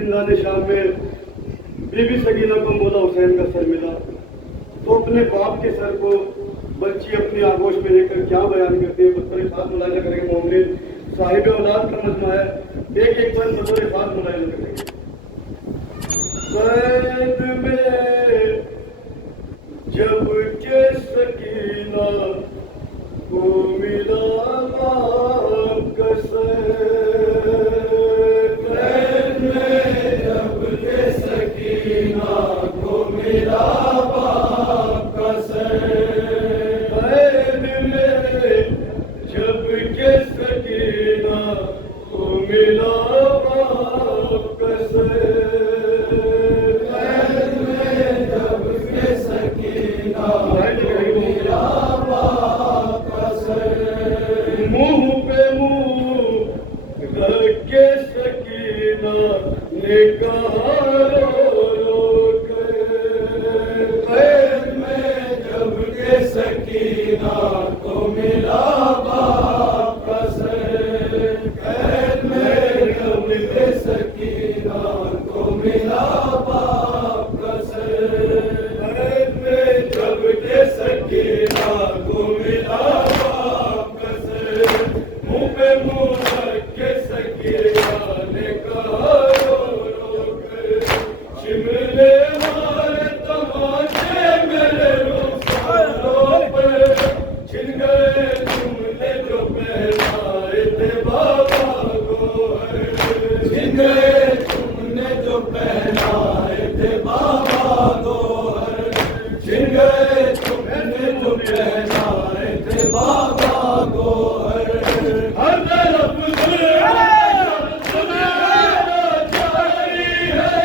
जिंदा निशान में बीबी सकीना को मौला हुसैन का सर मिला तो अपने बाप के सर को बच्ची अपनी आगोश में लेकर क्या बयान करती है। बतौर खास मुलाजा करेंगे मोमिन साहिब औलाद का मजमा है, एक एक बार बतौर खास मुलाजा करेंगे। कैद में जब के सकीना को मिला बाप का सर, कैद में जब के सकीना को मिला बाप का सर, कैद में जब के सकीना को मिला बाप का सर, कैद में जब के सकीना को मिला बाप का सर, मुंह पे मुंह रख के सकीना ने कहा रो रो कर, कैद में जब के सकीना को मिला बाप का सर, कैद में जब के सकीना को मिला बाप का सर, कैद में जब के सकीना को मिला बाप का सर, मुंह पे मुंह रख के सकीना ने कहा रो रो कर, शिमले मारे तमाचे मेरे रुखसारों पे, छिन गए तुमने जो पहनाए थे बाबा गोहर, छिन गए तुमने जो पहनाए थे बाबा गोहर, छिन गए तुमने जो पहनाए थे बाबा गोहर, हर तरफ जारी है,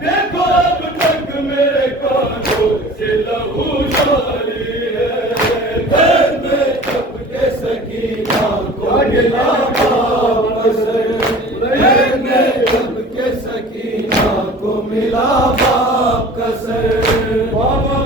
देखो अब तक मेरे कानों से लहू जारी है, कैद में जब के सकीना को मिला बाप का सर, कैद में जब के सकीना को मिला बाप का सर, बाबा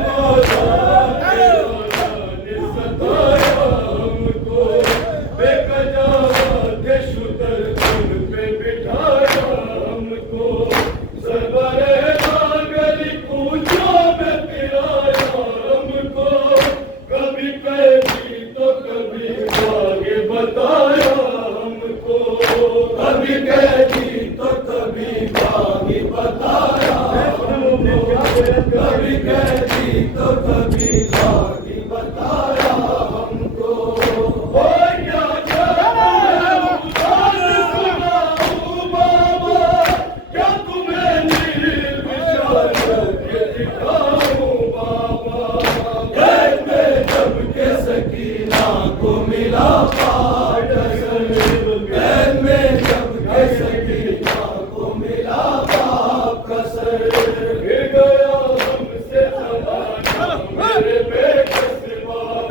कभी कहती तो कभी बागी बताया हमको, ओ क्या सुनाऊं बाबा, क्या तुम्हें नील विशाल के दिखाऊं बाबा, कैद में जब के सकीना को मिला बाप का सर, कैद में जब के सकीना को मिला बाप का सर, गिर गया हमसे ज़माना मेरे बेकस बाप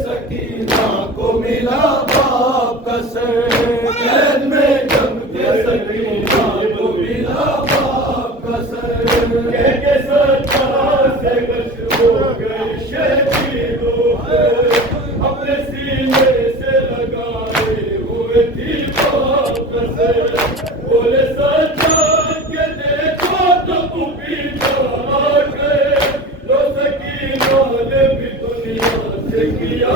सकीना को मिला बाप का सर, कैद में जम के सकीना को मिला बाप का सर, के सरकार से गश हो गए शहीदों पे, अपने सीने से लगाए हुए थी बाप का सर, बोले सच्चाई के देखो तो पीछा आ गए, लो सकीना ने भी दुनिया से किया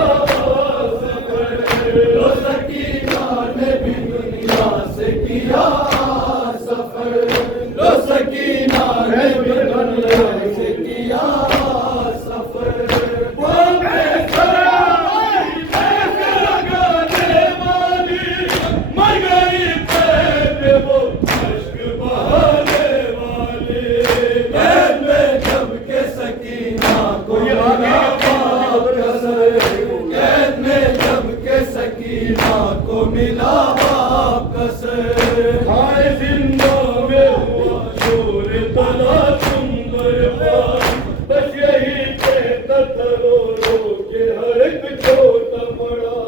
सफर, लो सकीना ने भी दुनिया से किया सफर, लो सकीना ने भी दुनिया से किया सफर, बोले सराय लगाने वाली मर गई पे वो अश्क बहाने वाली, कैद में जम के सकीना को मिला बाप का सर, कैद में जम के सकीना को मिला बाप का सर, हाय जिंदा में हुआ शोर तला सुंदर पार, बस यही कहता था रो रो के हर एक छोटा बड़ा,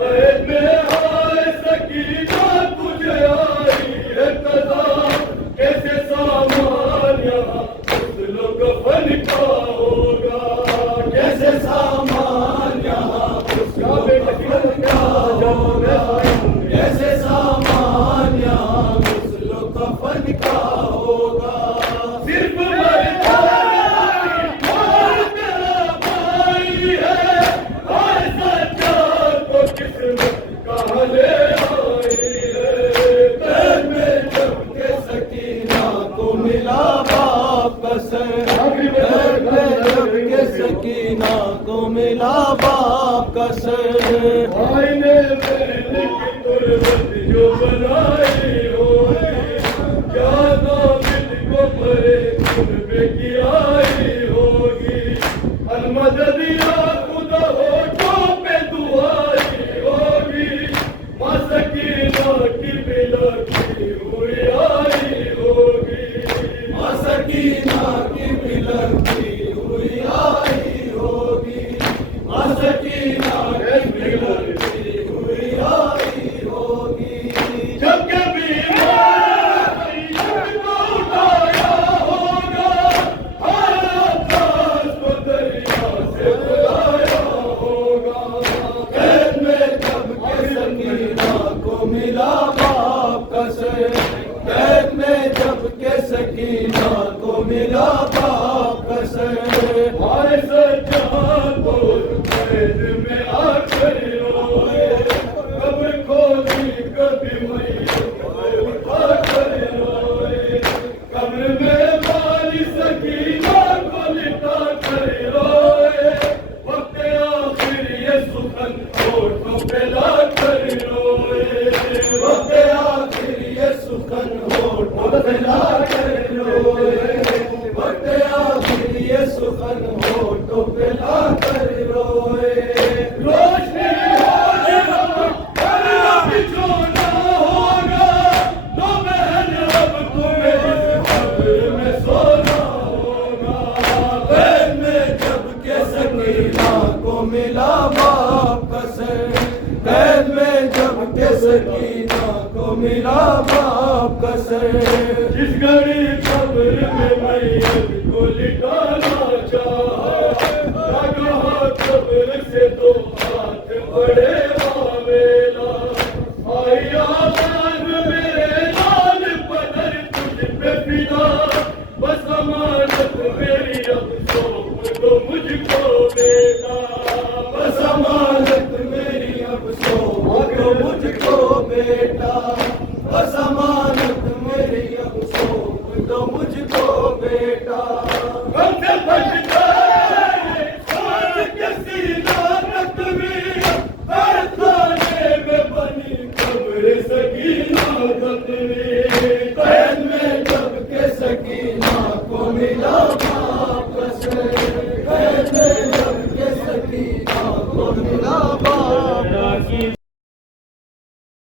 कैद में हाय सकीना तुझे आई है कदा, कैसे सामान यहाँ उस लोग फन का होगा, कैसे सामान यहाँ उसका फन का होगा, कैसे सामान यहाँ उस लोग का फन का होगा, सिर्फ मरता और तेरा भाई है, और सच्चा तो किस्मत कहाँ ले आई है, कैद में जम के सकीना को मिला बाप का सर, कैद में जम के सकीना को मिला बाप का सर, भाई ने बहन की तुरबत जो बनाई होगी, क्या नामिद को परे खुरबे की आई होगी, अलमददिया खुदा होठों पे दुआई होगी, माँ सकीना की बिलखती हुई आई होगी, माँ सकीना की बिलखती हुई आई होगी, माँ सकीना की बिलखती हुई आई होगी, जब कभी को उठाया होगा, हर अब्बास को दरिया से बुलाया होगा, कैद में जब के सकीना को मिला बाप का सर, कैद में जब के सकीना को मिला बाप का सर, हाय सच्चा तो कैद में आकर रोए, कब्र खोदी कभी मैयत उठा कर रोए, कब्र में वाली सकीना को लिटा कर रोए, वक्त आखिर ये सुखन होठों पे ला कर रोए, वक्त आखिर ये सुखन होठों पे ला कर रोए, वक्त आखिर ये सुखन होठों पे ला कर रोए, रोशनी हो बिछोना होगा, लो बहन अब तुम्हें इस कब्र में सोना होगा, कैद में जब के सकीना को मिला बाप का सर, कैद में जब के सकीना को मिला बाप का सर, जिस घड़ी कब्र में मैयत को लिटाना चाहा, कहा कब्र से दो हाथ बड़े आवेला, आई आवाज़ मेरे लाल पदर तुझ पे फिदा, बस अमानत मेरी अब सौंप दो मुझको बेटा, बस अमानत मेरी अब सौंप दो मुझको बेटा, बस